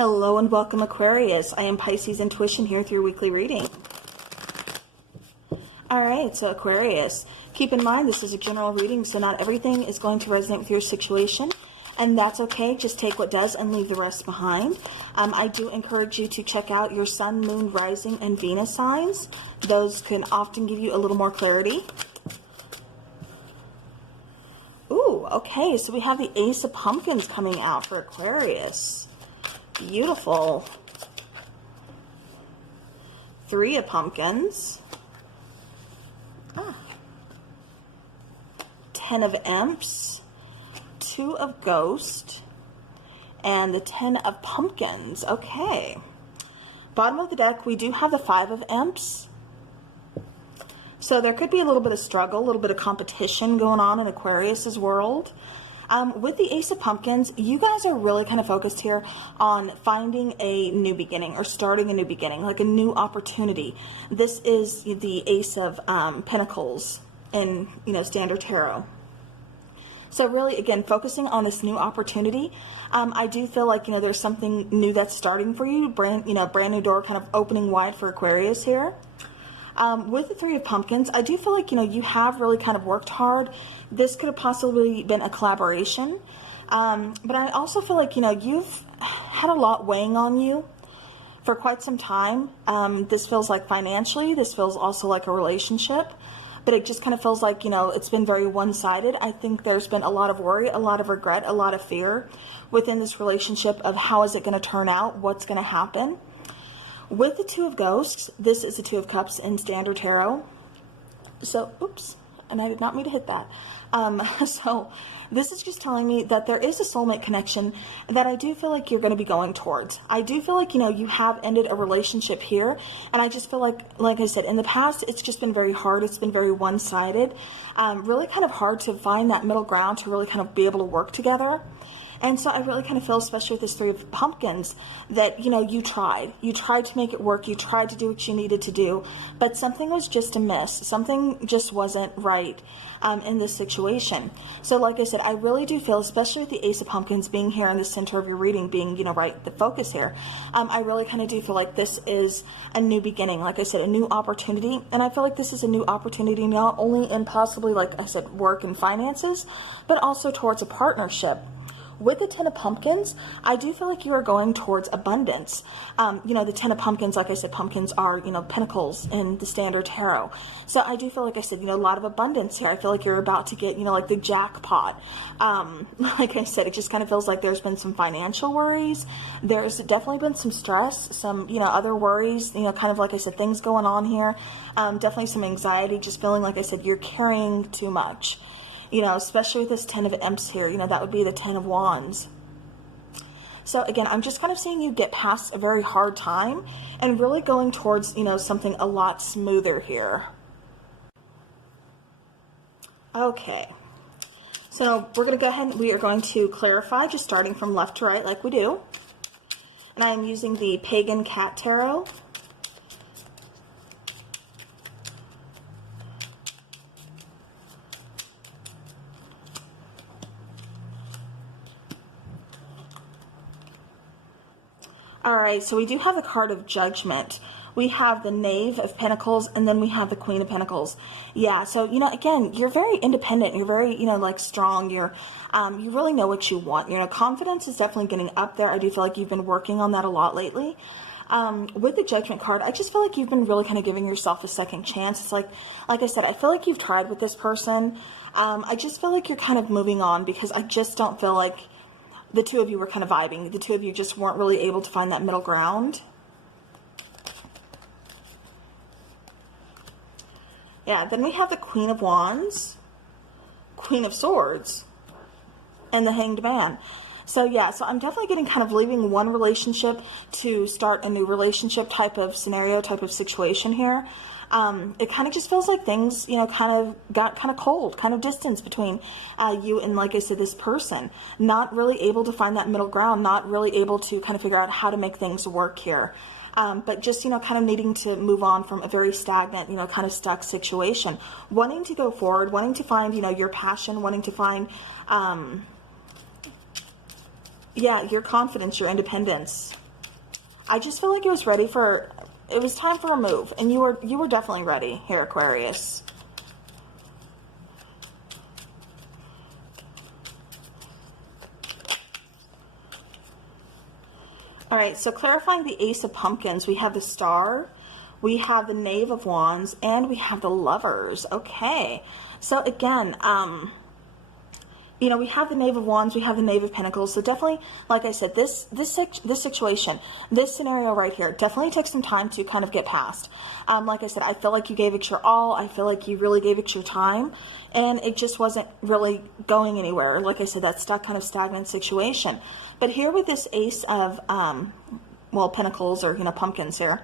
Hello and welcome, Aquarius. I am Pisces Intuition here with your weekly reading. Alright, so Aquarius, keep in mind this is a general reading, so not everything is going to resonate with your situation, and that's okay. Just take what does and leave the rest behind. I do encourage you to check out your Sun, Moon, Rising, and Venus signs. Those can often give you a little more clarity. Ooh, okay, so we have the Ace of Pumpkins coming out for Aquarius. Beautiful. Three of Pumpkins. Ten of Imps. Two of Ghost. And the Ten of Pumpkins. Okay. Bottom of the deck, we do have the Five of Imps. So there could be a little bit of struggle, a little bit of competition going on in Aquarius's world. With the Ace of Pumpkins, you guys are really kind of focused here on finding a new beginning or starting a new beginning, like a new opportunity. This is the Ace of Pentacles in, Standard Tarot. So really, again, focusing on this new opportunity, I do feel like, there's something new that's starting for you, brand new door kind of opening wide for Aquarius here. With the Three of Pumpkins, I do feel like, you have really kind of worked hard. This could have possibly been a collaboration. But I also feel like, you've had a lot weighing on you for quite some time. This feels like financially. This feels also like a relationship. But it just kind of feels like, it's been very one-sided. I think there's been a lot of worry, a lot of regret, a lot of fear within this relationship of how is it going to turn out, what's going to happen. With the Two of Ghosts, this is the Two of Cups in Standard Tarot. So, oops, and I did not mean to hit that. So this is just telling me that there is a soulmate connection that I do feel like you're going to be going towards. I do feel like, you have ended a relationship here. And I just feel like I said, in the past, it's just been very hard. It's been very one-sided. Really kind of hard to find that middle ground to really kind of be able to work together. And so I really kind of feel, especially with this Three of Pumpkins, that, you tried. You tried to make it work. You tried to do what you needed to do. But something was just amiss. Something just wasn't right in this situation. So like I said, I really do feel, especially with the Ace of Pumpkins being here in the center of your reading, being, right, the focus here, I really kind of do feel like this is a new beginning. Like I said, a new opportunity. And I feel like this is a new opportunity not only in possibly, like I said, work and finances, but also towards a partnership. With the Ten of Pumpkins, I do feel like you are going towards abundance. The Ten of Pumpkins, like I said, pumpkins are, pentacles in the Standard Tarot. So I do feel like I said, a lot of abundance here. I feel like you're about to get, like the jackpot. Like I said, it just kind of feels like there's been some financial worries. There's definitely been some stress, some, other worries, kind of like I said, things going on here. Definitely some anxiety, just feeling like I said, you're carrying too much. Especially with this Ten of Imps here, that would be the Ten of Wands. So again, I'm just kind of seeing you get past a very hard time and really going towards, something a lot smoother here. Okay. So we're going to go ahead and we are going to clarify, just starting from left to right like we do. And I'm using the Pagan Cat Tarot. Alright, so we do have the card of Judgment. We have the Knave of Pentacles, and then we have the Queen of Pentacles. Yeah, so, again, you're very independent. You're very, strong. You're, you really know what you want. Confidence is definitely getting up there. I do feel like you've been working on that a lot lately. With the Judgment card, I just feel like you've been really kind of giving yourself a second chance. It's like I said, I feel like you've tried with this person. I just feel like you're kind of moving on because I just don't feel like the two of you were kind of vibing. The two of you just weren't really able to find that middle ground. Yeah, then we have the Queen of Wands, Queen of Swords, and the Hanged Man. So yeah, so I'm definitely getting kind of leaving one relationship to start a new relationship type of scenario, type of situation here. It kind of just feels like things, kind of got kind of cold, kind of distance between you and, like I said, this person. Not really able to find that middle ground, not really able to kind of figure out how to make things work here. But just, kind of needing to move on from a very stagnant, kind of stuck situation. Wanting to go forward, wanting to find, your passion, wanting to find, yeah, your confidence, your independence. I just feel like it was ready for, it was time for a move, and you were definitely ready here, Aquarius. All right, so clarifying the Ace of Pumpkins, we have the Star, we have the Knave of Wands, and we have the Lovers. Okay, so again, you know, we have the Knave of Wands, we have the Knave of Pentacles. So definitely, like I said, this situation, this scenario right here, definitely takes some time to kind of get past. Like I said, I feel like you gave it your all. I feel like you really gave it your time, and it just wasn't really going anywhere. Like I said, that stuck kind of stagnant situation. But here with this Ace of, well, Pentacles, or, you know, pumpkins here,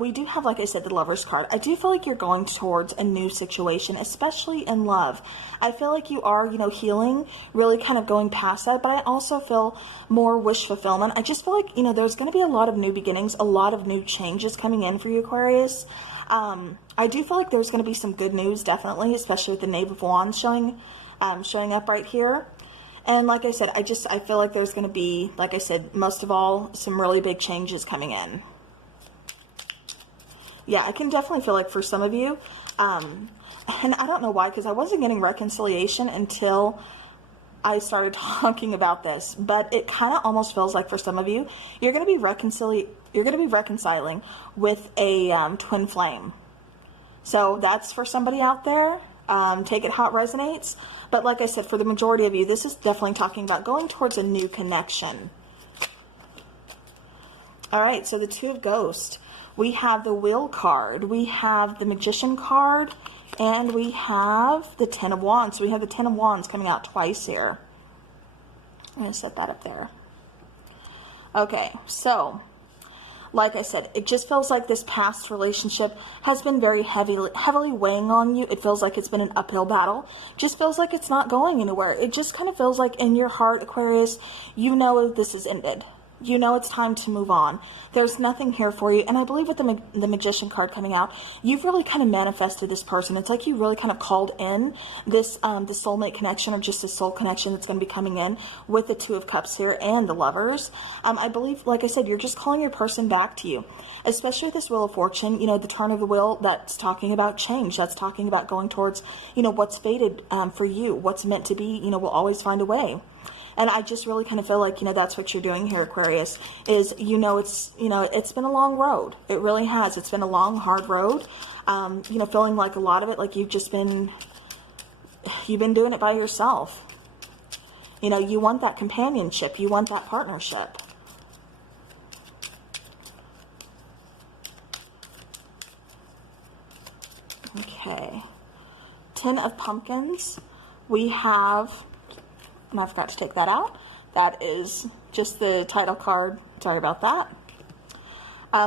we do have, like I said, the Lovers card. I do feel like you're going towards a new situation, especially in love. I feel like you are, you know, healing, really kind of going past that, but I also feel more wish fulfillment. I just feel like, you know, there's going to be a lot of new beginnings, a lot of new changes coming in for you, Aquarius. I do feel like there's going to be some good news, definitely, especially with the Knave of Wands showing up right here. And like I said, I feel like there's going to be, like I said, most of all, some really big changes coming in. Yeah, I can definitely feel like for some of you, and I don't know why, because I wasn't getting reconciliation until I started talking about this, but it kind of almost feels like for some of you, you're going to be reconciling with a twin flame. So that's for somebody out there. Take it how it resonates. But like I said, for the majority of you, this is definitely talking about going towards a new connection. All right, so the Two of Ghosts. We have the Wheel card, we have the Magician card, and we have the Ten of Wands. So we have the Ten of Wands coming out twice here. I'm going to set that up there. Okay, so like I said, it just feels like this past relationship has been very heavily weighing on you. It feels like it's been an uphill battle. Just feels like it's not going anywhere. It just kind of feels like in your heart, Aquarius, you know this is ended. You know it's time to move on. There's nothing here for you. And I believe with the Magician card coming out, you've really kind of manifested this person. It's like you really kind of called in this the soulmate connection, or just a soul connection that's going to be coming in with the Two of Cups here and the Lovers. I believe, like I said, you're just calling your person back to you. Especially with this Wheel of Fortune, you know, the turn of the wheel, that's talking about change. That's talking about going towards, you know, what's fated for you. What's meant to be, you know, will always find a way. And I just really kind of feel like, you know, that's what you're doing here, Aquarius, is, you know, it's been a long road. It really has. It's been a long, hard road. You know, feeling like a lot of it, like you've been doing it by yourself. You know, you want that companionship. You want that partnership. Okay. Ten of Pumpkins. We have... and I forgot to take that out. That is just the title card. Sorry about that.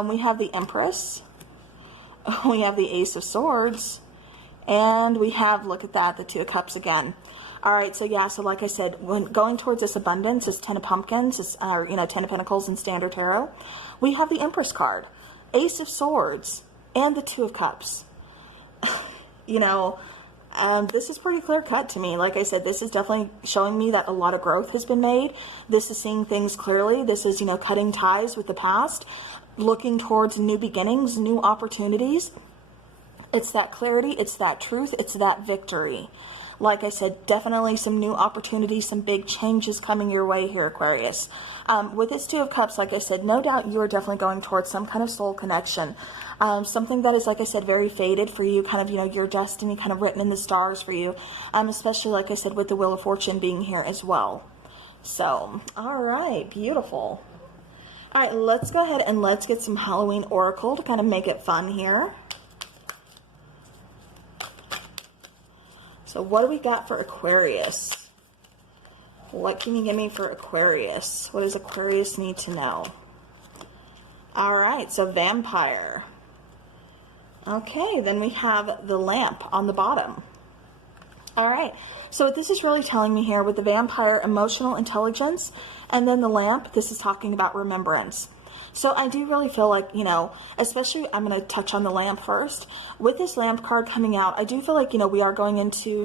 We have the Empress. We have the Ace of Swords. And we have, look at that, the Two of Cups again. All right, so yeah, so like I said, when going towards this abundance, this Ten of Pumpkins, this, you know, Ten of Pentacles in Standard Tarot, we have the Empress card, Ace of Swords, and the Two of Cups. You know, this is pretty clear cut to me. Like I said, this is definitely showing me that a lot of growth has been made. This is seeing things clearly. This is, you know, cutting ties with the past, looking towards new beginnings, new opportunities. It's that clarity. It's that truth. It's that victory. Like I said, definitely some new opportunities, some big changes coming your way here, Aquarius. With this Two of Cups, like I said, no doubt you are definitely going towards some kind of soul connection. Something that is, like I said, very fated for you, kind of, you know, your destiny kind of written in the stars for you. Especially, like I said, with the Wheel of Fortune being here as well. So, all right, beautiful. All right, let's go ahead and let's get some Halloween Oracle to kind of make it fun here. So what do we got for Aquarius? What can you give me for Aquarius? What does Aquarius need to know? All right, so Vampire. Okay, then we have the Lamp on the bottom. All right, so what this is really telling me here with the Vampire, emotional intelligence, and then the Lamp, this is talking about remembrance. So I do really feel like, you know, especially I'm going to touch on the Lamp first. With this Lamp card coming out, I do feel like, you know, we are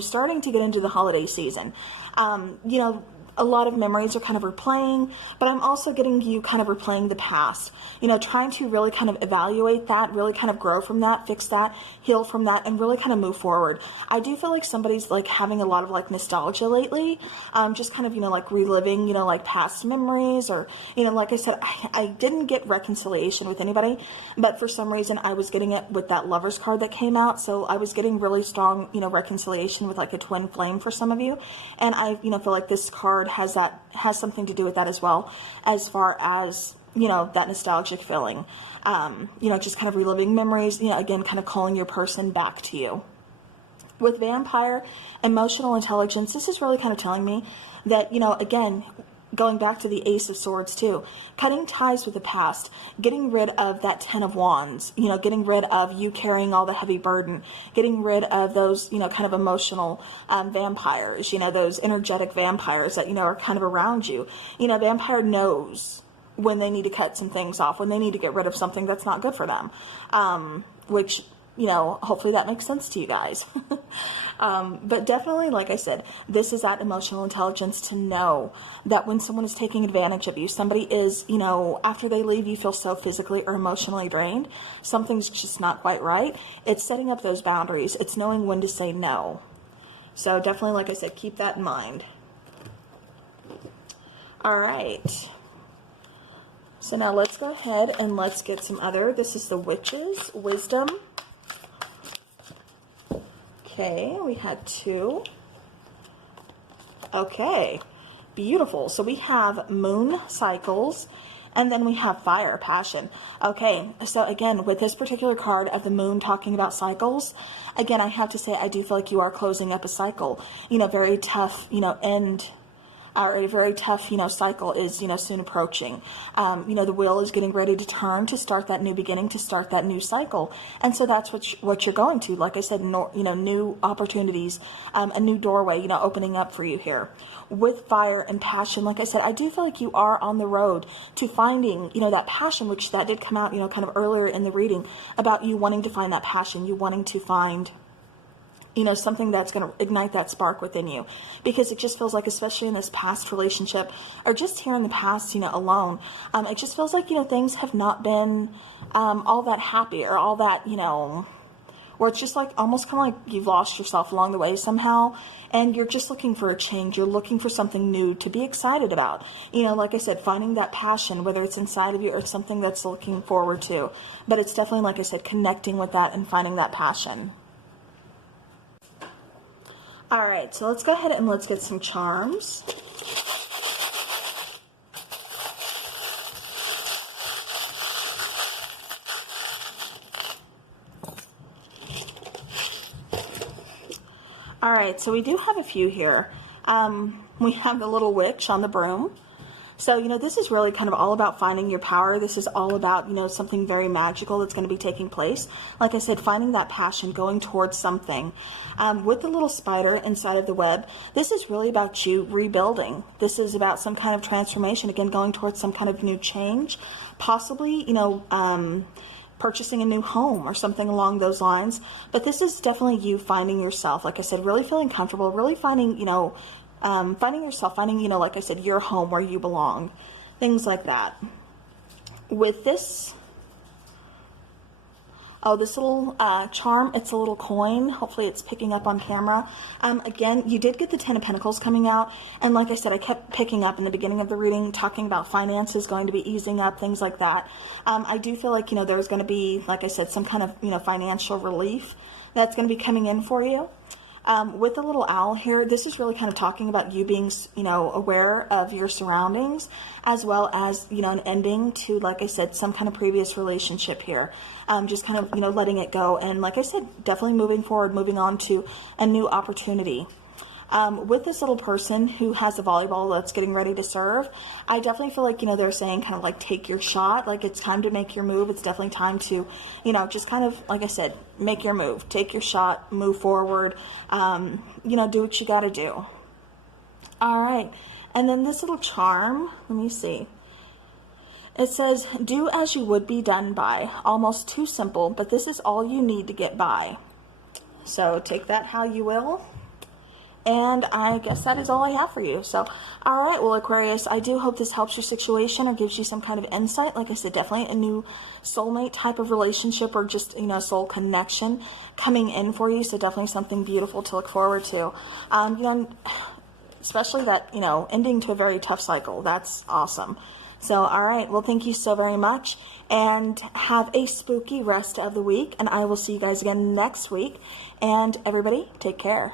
starting to get into the holiday season. You know, a lot of memories are kind of replaying, but I'm also getting you kind of replaying the past, you know, trying to really kind of evaluate that, really kind of grow from that, fix that, heal from that, and really kind of move forward. I do feel like somebody's like having a lot of like nostalgia lately, just kind of, you know, like reliving, you know, like past memories, or, you know, like I said, I didn't get reconciliation with anybody, but for some reason I was getting it with that Lover's card that came out, so I was getting really strong, you know, reconciliation with like a twin flame for some of you, and I, you know, feel like this card has something to do with that as well, as far as, you know, that nostalgic feeling, you know, just kind of reliving memories, you know, again, kind of calling your person back to you. With vampire, emotional intelligence, this is really kind of telling me that, you know, again, going back to the Ace of Swords too, cutting ties with the past, getting rid of that Ten of Wands, you know, getting rid of you carrying all the heavy burden, getting rid of those, you know, kind of emotional vampires, you know, those energetic vampires that, you know, are kind of around you. You know, vampire knows when they need to cut some things off, when they need to get rid of something that's not good for them, which, you know, hopefully that makes sense to you guys. But definitely, like I said, this is that emotional intelligence to know that when someone is taking advantage of you, somebody is, you know, after they leave, you feel so physically or emotionally drained. Something's just not quite right. It's setting up those boundaries. It's knowing when to say no. So definitely, like I said, keep that in mind. All right. So now let's go ahead and let's get some other. This is the Witch's Wisdom. Okay, we had 2. Okay, beautiful. So we have moon cycles, and then we have fire, passion. Okay, so again, with this particular card of the moon talking about cycles, again, I have to say, I do feel like you are closing up a cycle. You know, very tough, you know, end, or a very tough, you know, cycle is, you know, soon approaching. You know, the wheel is getting ready to turn to start that new beginning, to start that new cycle. And so that's what you're going to, like I said, you know, new opportunities, a new doorway, you know, opening up for you here. With fire and passion, like I said, I do feel like you are on the road to finding, you know, that passion, which that did come out, you know, kind of earlier in the reading, about you wanting to find that passion, you wanting to find, you know, something that's going to ignite that spark within you, because it just feels like, especially in this past relationship, or just here in the past, you know, alone, it just feels like, you know, things have not been all that happy, or all that, you know, where it's just like almost kind of like you've lost yourself along the way somehow, and you're just looking for a change. You're looking for something new to be excited about. You know, like I said, finding that passion, whether it's inside of you or something that's looking forward to. But it's definitely, like I said, connecting with that and finding that passion. All right, so let's go ahead and let's get some charms. All right, so we do have a few here. We have the little witch on the broom. So, you know, this is really kind of all about finding your power. This is all about, you know, something very magical that's going to be taking place. Like I said, finding that passion, going towards something. With the little spider inside of the web, this is really about you rebuilding. This is about some kind of transformation. Again, going towards some kind of new change. Possibly, you know, purchasing a new home or something along those lines. But this is definitely you finding yourself. Like I said, really feeling comfortable, really finding, you know, finding yourself, finding, you know, like I said, your home where you belong, things like that. With this, this little charm, it's a little coin. Hopefully it's picking up on camera. Again, you did get the Ten of Pentacles coming out, and like I said, I kept picking up in the beginning of the reading, talking about finances going to be easing up, things like that. I do feel like, you know, there's going to be, like I said, some kind of, you know, financial relief that's going to be coming in for you. With the little owl here, this is really kind of talking about you being, you know, aware of your surroundings, as well as, you know, an ending to, like I said, some kind of previous relationship here. Just kind of, you know, letting it go. And like I said, definitely moving forward, moving on to a new opportunity. With this little person who has a volleyball that's getting ready to serve, I definitely feel like, you know, they're saying kind of like, take your shot. Like, it's time to make your move. It's definitely time to, you know, just kind of, like I said, make your move, take your shot, move forward, you know, do what you got to do. All right. And then this little charm, let me see. It says, do as you would be done by. Almost too simple, but this is all you need to get by. So take that how you will. And I guess that is all I have for you. So, all right, well, Aquarius, I do hope this helps your situation or gives you some kind of insight. Like I said, definitely a new soulmate type of relationship or just, you know, soul connection coming in for you. So definitely something beautiful to look forward to. You know, especially that, you know, ending to a very tough cycle. That's awesome. So, all right, well, thank you so very much, and have a spooky rest of the week, and I will see you guys again next week. And everybody, take care.